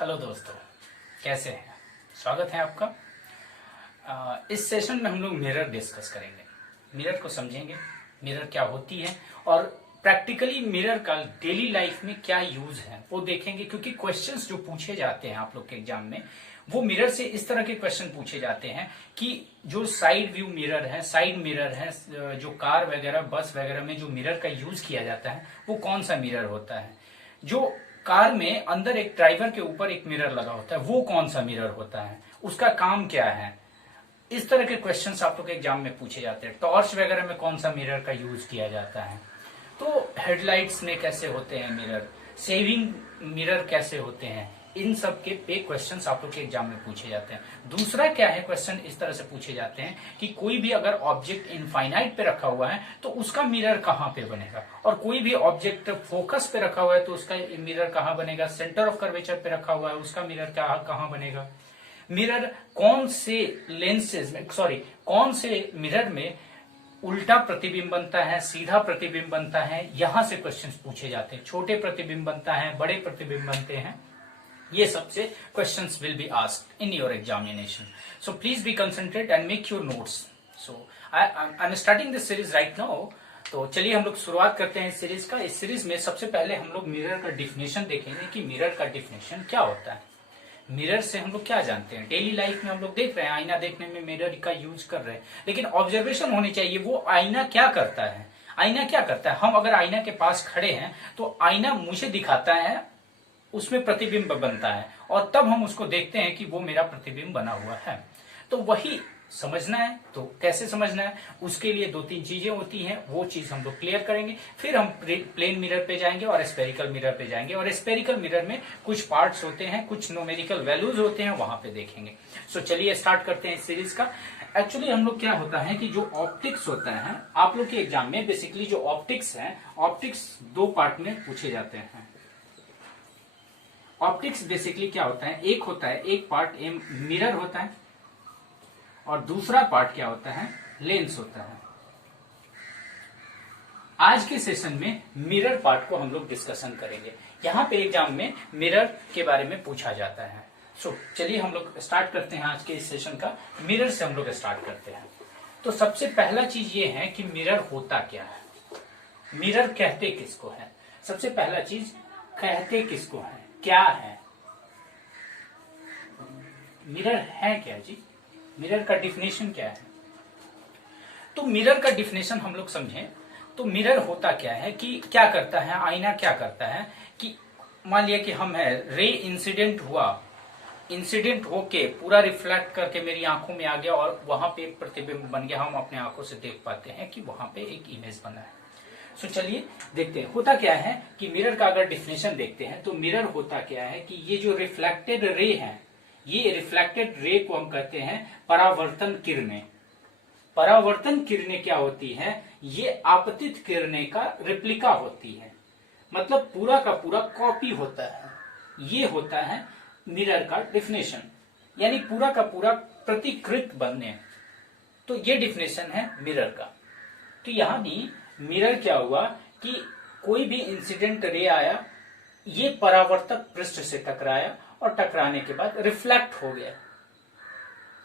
Hello दोस्तों, कैसे हैं? स्वागत है आपका। इस सेशन में हम लोग मिरर डिस्कस करेंगे, मिरर को समझेंगे, मिरर क्या होती है और प्रैक्टिकली मिरर का डेली लाइफ में क्या यूज है वो देखेंगे। क्योंकि क्वेश्चंस जो पूछे जाते हैं आप लोग के एग्जाम में वो मिरर से इस तरह के क्वेश्चन पूछे जाते हैं कि जो साइड व्यू मिरर है, साइड मिरर है, जो कार वगैरह बस वगैरह में जो मिरर का यूज किया जाता है वो कौन सा मिरर होता है। जो कार में अंदर एक ड्राइवर के ऊपर एक मिरर लगा होता है वो कौन सा मिरर होता है, उसका काम क्या है। इस तरह के क्वेश्चंस आप लोग एग्जाम में पूछे जाते हैं। टॉर्च वगैरह में कौन सा मिरर का यूज किया जाता है, तो हेडलाइट्स में कैसे होते हैं मिरर, सेविंग मिरर कैसे होते हैं, इन सब के पे क्वेश्चंस आप लोग के एग्जाम में पूछे जाते हैं। दूसरा क्या है, क्वेश्चन इस तरह से पूछे जाते हैं कि कोई भी अगर ऑब्जेक्ट इनफाइनाइट पे रखा हुआ है तो उसका मिरर कहाँ पे बनेगा, और कोई भी ऑब्जेक्ट फोकस पे रखा हुआ है तो उसका मिरर कहाँ बनेगा, सेंटर ऑफ कर्वेचर पे रखा हुआ है उसका मिरर कहाँ बनेगा। मिरर कौन से लेंसेज में, कौन से मिरर में उल्टा प्रतिबिंब बनता है, सीधा प्रतिबिंब बनता है, यहां से क्वेश्चंस पूछे जाते हैं। छोटे प्रतिबिंब बनता है, बड़े प्रतिबिंब बनते हैं, ये सबसे questions will be asked in your examination. So please be concentrate and make your notes. So I am starting this series right now. तो चलिए हम लोग शुरुआत करते हैं इस सीरीज का। इस सीरीज में सबसे पहले हम लोग मिरर का डिफिनेशन देखेंगे कि मिरर का डिफिनेशन क्या होता है। मिरर से हम लोग क्या जानते हैं, डेली लाइफ में हम लोग देख रहे हैं, आईना देखने में मिरर का यूज कर रहे हैं, लेकिन ऑब्जर्वेशन होनी चाहिए वो आईना क्या करता है। आईना क्या करता है, हम अगर आईना के पास खड़े हैं तो आईना मुझे दिखाता है, उसमें प्रतिबिंब बनता है और तब हम उसको देखते हैं कि वो मेरा प्रतिबिंब बना हुआ है। तो वही समझना है। तो कैसे समझना है, उसके लिए दो तीन चीजें होती हैं, वो चीज हम लोग क्लियर करेंगे। फिर हम प्लेन मिरर पे जाएंगे और स्पेरिकल मिरर पे जाएंगे, और स्पेरिकल मिरर में कुछ पार्ट्स होते हैं, कुछ न्यूमेरिकल वैल्यूज होते हैं, वहां पे देखेंगे। सो चलिए स्टार्ट करते हैं इस सीरीज का। एक्चुअली हम लोग क्या होता है कि जो ऑप्टिक्स होता है आप लोग के एग्जाम में, बेसिकली जो ऑप्टिक्स है, ऑप्टिक्स दो पार्ट में पूछे जाते हैं। ऑप्टिक्स बेसिकली क्या होता है, एक होता है, एक पार्ट मिरर होता है और दूसरा पार्ट क्या होता है, लेंस होता है। आज के सेशन में मिरर पार्ट को हम लोग डिस्कशन करेंगे। यहां पे एग्जाम में मिरर के बारे में पूछा जाता है। सो चलिए हम लोग स्टार्ट करते हैं आज के इस सेशन का। मिरर से हम लोग स्टार्ट करते हैं। तो सबसे पहला चीज ये है कि मिरर होता क्या है, मिरर कहते किसको है। सबसे पहला चीज, कहते किसको है, क्या है मिरर, है क्या जी, मिरर का डिफिनेशन क्या है। तो मिरर का डिफिनेशन हम लोग समझें तो मिरर होता क्या है कि क्या करता है, आईना क्या करता है कि मान लिया कि हम है, रे इंसिडेंट हुआ, इंसिडेंट होके पूरा रिफ्लेक्ट करके मेरी आंखों में आ गया और वहां पे एक प्रतिबिंब बन गया, हम अपने आंखों से देख पाते हैं कि वहां पे एक इमेज बना है। सो चलिए देखते हैं होता क्या है कि मिरर का अगर डिफिनेशन देखते हैं तो मिरर होता क्या है कि ये जो रिफ्लेक्टेड रे है, ये रिफ्लेक्टेड रे को हम कहते हैं परावर्तन किरणें। परावर्तन किरणें क्या होती है, ये आपतित किरणें का रिप्लिका होती है, मतलब पूरा का पूरा कॉपी होता है। ये होता है मिरर का डिफिनेशन, यानी पूरा का पूरा प्रतिकृत बनने। तो ये डिफिनेशन है मिरर का। तो यहां भी मिरर क्या हुआ कि कोई भी इंसिडेंट रे आया, ये परावर्तक पृष्ठ से टकराया और टकराने के बाद रिफ्लेक्ट हो गया।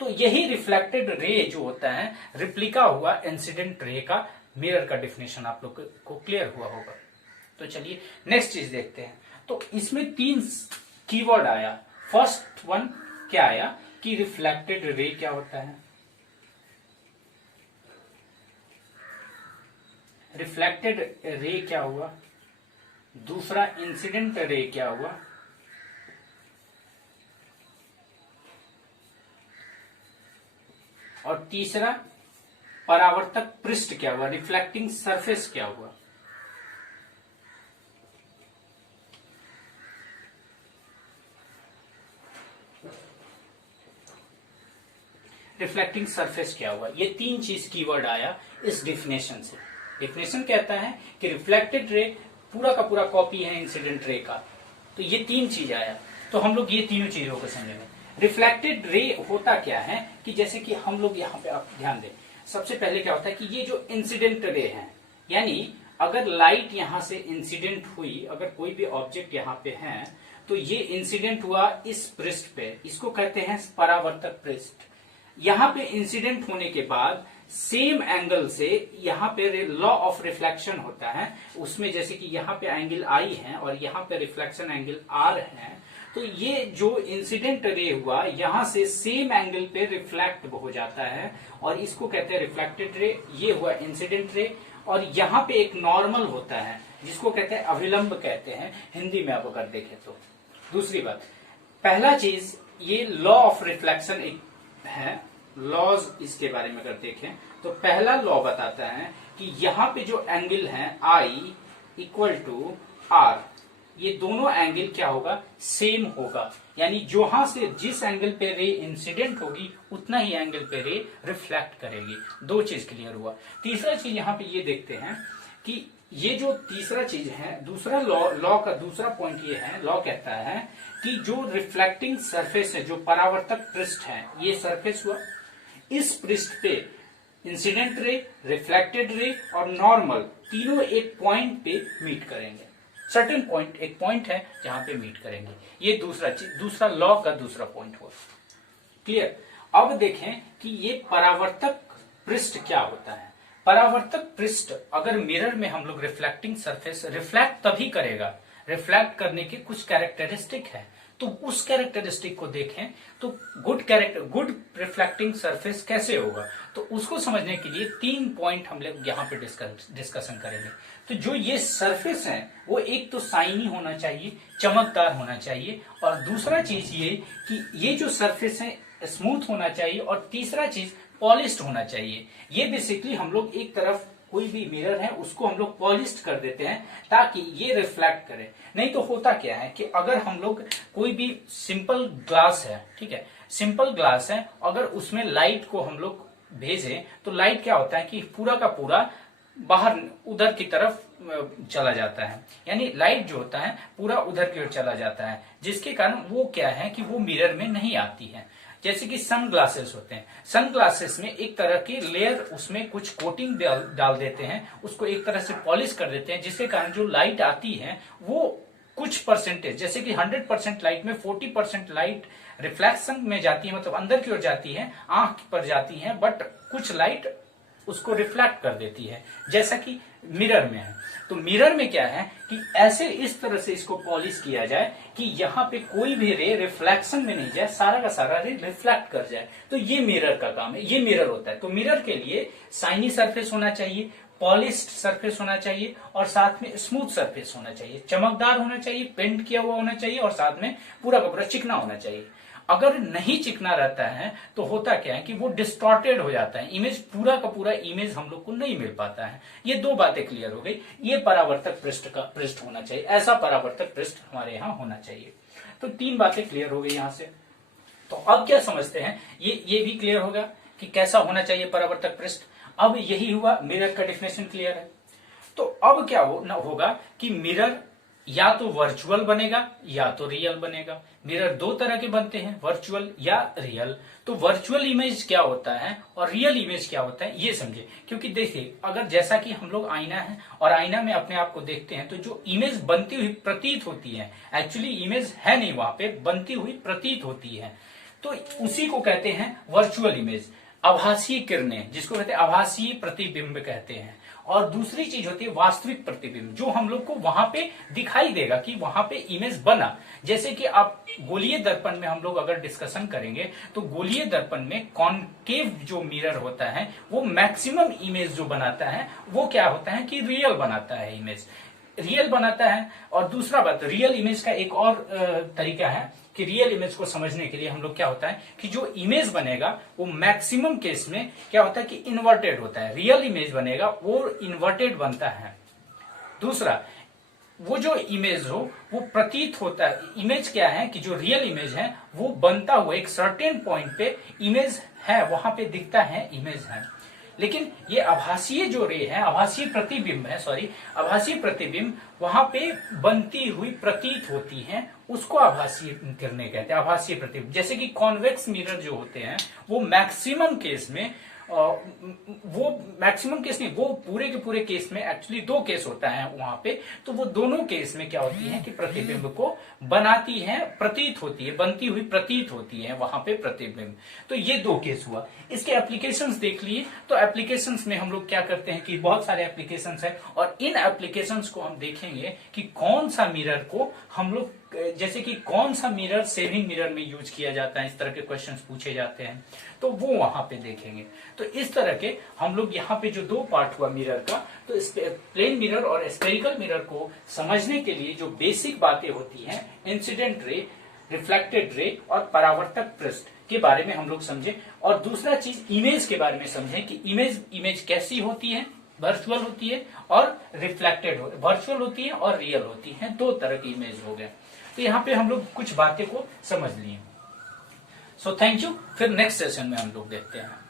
तो यही रिफ्लेक्टेड रे जो होता है, रिप्लिका हुआ इंसिडेंट रे का, मिरर का डिफिनेशन आप लोग को क्लियर हुआ होगा। तो चलिए नेक्स्ट चीज देखते हैं। तो इसमें तीन कीवर्ड आया। फर्स्ट वन क्या आया कि रिफ्लेक्टेड रे क्या होता है, रिफ्लेक्टेड रे क्या हुआ, दूसरा इंसिडेंट रे क्या हुआ, और तीसरा परावर्तक पृष्ठ क्या हुआ, रिफ्लेक्टिंग सरफेस क्या हुआ। रिफ्लेक्टिंग सरफेस क्या हुआ, ये तीन चीज कीवर्ड आया इस डिफिनेशन से। डिफिनेशन कहता है कि रिफ्लेक्टेड रे पूरा का पूरा कॉपी है इंसिडेंट रे का, तो ये तीन चीज आया। तो हम लोग ये तीनों चीजों को समझेंगे। रिफ्लेक्टेड रे होता क्या है कि जैसे कि हम लोग यहाँ पे आप ध्यान दें, सबसे पहले क्या होता है कि ये जो इंसिडेंट रे है, यानी अगर लाइट यहां से इंसिडेंट हुई, अगर कोई भी ऑब्जेक्ट यहाँ पे है तो ये इंसिडेंट हुआ इस पृष्ठ पे, इसको कहते हैं परावर्तक पृष्ठ। यहाँ पे इंसिडेंट होने के बाद सेम एंगल से यहाँ पे लॉ ऑफ रिफ्लेक्शन होता है, उसमें जैसे कि यहाँ पे एंगल आई है और यहाँ पे रिफ्लेक्शन एंगल आर है, तो ये जो इंसिडेंट रे हुआ यहाँ से सेम एंगल पे रिफ्लेक्ट हो जाता है और इसको कहते हैं रिफ्लेक्टेड रे। ये हुआ इंसिडेंट रे। और यहाँ पे एक नॉर्मल होता है जिसको कहते हैं अविलंब कहते हैं हिंदी में आप अगर देखें तो। दूसरी बात, पहला चीज ये लॉ ऑफ रिफ्लेक्शन एक है, लॉज इसके बारे में अगर देखें तो पहला लॉ बताता है कि यहाँ पे जो एंगल है आई इक्वल टू आर, ये दोनों एंगल क्या होगा, सेम होगा। यानी जहां से जिस एंगल पे रे इंसिडेंट होगी उतना ही एंगल पे रे रिफ्लेक्ट करेगी। दो चीज क्लियर हुआ। तीसरा चीज यहाँ पे ये देखते हैं कि ये जो तीसरा चीज है, दूसरा लॉ का दूसरा पॉइंट ये है, लॉ कहता है कि जो रिफ्लेक्टिंग सरफेस है, जो परावर्तक पृष्ठ है, ये सरफेस हुआ, इस पृष्ठ पे इंसिडेंट रे, रिफ्लेक्टेड रे और नॉर्मल तीनों एक पॉइंट पे मीट करेंगे। सर्टेन पॉइंट, एक पॉइंट है जहां पे मीट करेंगे। ये दूसरा लॉ का दूसरा पॉइंट हुआ। क्लियर। अब देखें कि ये परावर्तक पृष्ठ क्या होता है। परावर्तक पृष्ठ अगर मिरर में हम लोग रिफ्लेक्टिंग सरफेस रिफ्लेक्ट तभी करेगा, रिफ्लेक्ट करने के कुछ कैरेक्टरिस्टिक है, तो उस कैरेक्टरिस्टिक को देखें तो गुड रिफ्लेक्टिंग सरफेस कैसे होगा, तो उसको समझने के लिए 3 पॉइंट हम लोग यहाँ पे डिस्कशन करेंगे। तो जो ये सरफेस है वो एक तो शाइनी होना चाहिए, चमकदार होना चाहिए, और दूसरा चीज ये कि ये जो सरफेस है स्मूथ होना चाहिए, और तीसरा चीज पॉलिश्ड होना चाहिए। ये बेसिकली हम लोग एक तरफ कोई भी मिरर है उसको हम लोग पॉलिश्ड कर देते हैं ताकि ये रिफ्लेक्ट करे। नहीं तो होता क्या है कि अगर हम लोग कोई भी सिंपल ग्लास है, ठीक है, सिंपल ग्लास है, अगर उसमें लाइट को हम लोग भेजें तो लाइट क्या होता है कि पूरा का पूरा बाहर उधर की तरफ चला जाता है, यानी लाइट जो होता है पूरा उधर की ओर चला जाता है, जिसके कारण वो क्या है कि वो मिरर में नहीं आती है। जैसे कि सन ग्लासेस होते हैं, सन ग्लासेस में एक तरह की लेयर, उसमें कुछ कोटिंग डाल देते हैं, उसको एक तरह से पॉलिश कर देते हैं, जिसके कारण जो लाइट आती है वो कुछ परसेंटेज, जैसे कि 100% लाइट में 40% लाइट रिफ्लेक्शन में जाती है, मतलब अंदर की ओर जाती है, आंख पर जाती है, बट कुछ लाइट उसको रिफ्लेक्ट कर देती है, जैसा कि मिरर में है। तो मिरर में क्या है कि ऐसे इस तरह से इसको पॉलिश किया जाए कि यहाँ पे कोई भी रे रिफ्लेक्शन में नहीं जाए, सारा का सारा रे रिफ्लेक्ट कर जाए। तो ये मिरर का काम है, ये मिरर होता है। तो मिरर के लिए शाइनी सरफेस होना चाहिए, पॉलिश्ड सरफेस होना चाहिए, और साथ में स्मूथ सरफेस होना चाहिए, चमकदार होना चाहिए, पेंट किया हुआ होना चाहिए, और साथ में पूरा का पूरा चिकना होना चाहिए। अगर नहीं चिकना रहता है तो होता क्या है कि वो डिस्टॉर्टेड हो जाता है, इमेज पूरा का पूरा इमेज हम लोग को नहीं मिल पाता है। ये दो बातें क्लियर हो गई। ये परावर्तक पृष्ठ होना चाहिए, ऐसा परावर्तक पृष्ठ हमारे यहाँ होना चाहिए। तो 3 बातें क्लियर हो गई यहाँ से। तो अब क्या समझते हैं, ये भी क्लियर होगा कि कैसा होना चाहिए परावर्तक पृष्ठ। अब यही हुआ, मिरर का डेफिनेशन क्लियर है। तो अब क्या होगा कि मिरर या तो वर्चुअल बनेगा या तो रियल बनेगा। मिरर 2 तरह के बनते हैं, वर्चुअल या रियल। तो वर्चुअल इमेज क्या होता है और रियल इमेज क्या होता है ये समझे। क्योंकि देखिए, अगर जैसा कि हम लोग आईना है और आईना में अपने आप को देखते हैं, तो जो इमेज बनती हुई प्रतीत होती है, एक्चुअली इमेज है नहीं वहां पे, बनती हुई प्रतीत होती है, तो उसी को कहते हैं वर्चुअल इमेज। आभासीय किरणें, जिसको कहते हैं आभासीय प्रतिबिंब कहते हैं। और दूसरी चीज होती है वास्तविक प्रतिबिंब, जो हम लोग को वहां पे दिखाई देगा कि वहां पे इमेज बना। जैसे कि आप गोलीय दर्पण में हम लोग अगर डिस्कशन करेंगे तो गोलीय दर्पण में कॉनकेव जो मिरर होता है वो मैक्सिमम इमेज जो बनाता है वो क्या होता है कि रियल बनाता है, इमेज रियल बनाता है। और दूसरा बात, रियल इमेज का एक और तरीका है कि रियल इमेज को समझने के लिए हम लोग क्या होता है कि जो इमेज बनेगा वो मैक्सिमम केस में क्या होता है कि इन्वर्टेड होता है। रियल इमेज बनेगा वो इन्वर्टेड बनता है। दूसरा, वो जो इमेज हो वो प्रतीत होता है। इमेज क्या है कि जो रियल इमेज है वो बनता हुआ एक सर्टेन पॉइंट पे इमेज है, वहां पे दिखता है, इमेज है। लेकिन ये आभासीय जो रे है, आभासीय प्रतिबिंब है, आभासीय प्रतिबिंब वहां पे बनती हुई प्रतीत होती है, उसको आभासीय किरणें कहते हैं, आभासीय प्रतिबिंब। जैसे कि कॉन्वेक्स मिरर जो होते हैं वो मैक्सिमम केस में वो मैक्सिमम केस नहीं, वो पूरे के पूरे केस में एक्चुअली 2 केस होता है वहां पे। तो वो दोनों केस में क्या होती है कि प्रतिबिंब को बनाती है, प्रतीत होती है, बनती हुई प्रतीत होती है वहां पे प्रतिबिंब। तो ये 2 केस हुआ। इसके एप्लीकेशंस देख लिए, तो एप्लीकेशंस में हम लोग क्या करते हैं कि बहुत सारे एप्लीकेशंस हैं, और इन एप्लीकेशंस को हम देखेंगे कि कौन सा मिरर को हम लोग, जैसे कि कौन सा मिरर सेविंग मिरर में यूज किया जाता है, इस तरह के क्वेश्चंस पूछे जाते हैं, तो वो वहां पे देखेंगे। तो इस तरह के हम लोग यहाँ पे जो 2 पार्ट हुआ मिरर का, तो प्लेन मिरर और स्फेरिकल मिरर को समझने के लिए जो बेसिक बातें होती हैं, इंसिडेंट रे, रिफ्लेक्टेड रे और परावर्तक पृष्ठ के बारे में हम लोग समझे। और दूसरा चीज इमेज के बारे में समझे कि इमेज कैसी होती है, वर्चुअल होती है और रिफ्लेक्टेड वर्चुअल होती है और रियल होती है, 2 तरह की इमेज हो गए। तो यहाँ पे हम लोग कुछ बातें को समझ लिए। So thank you. फिर नेक्स्ट सेशन में हम लोग देखते हैं।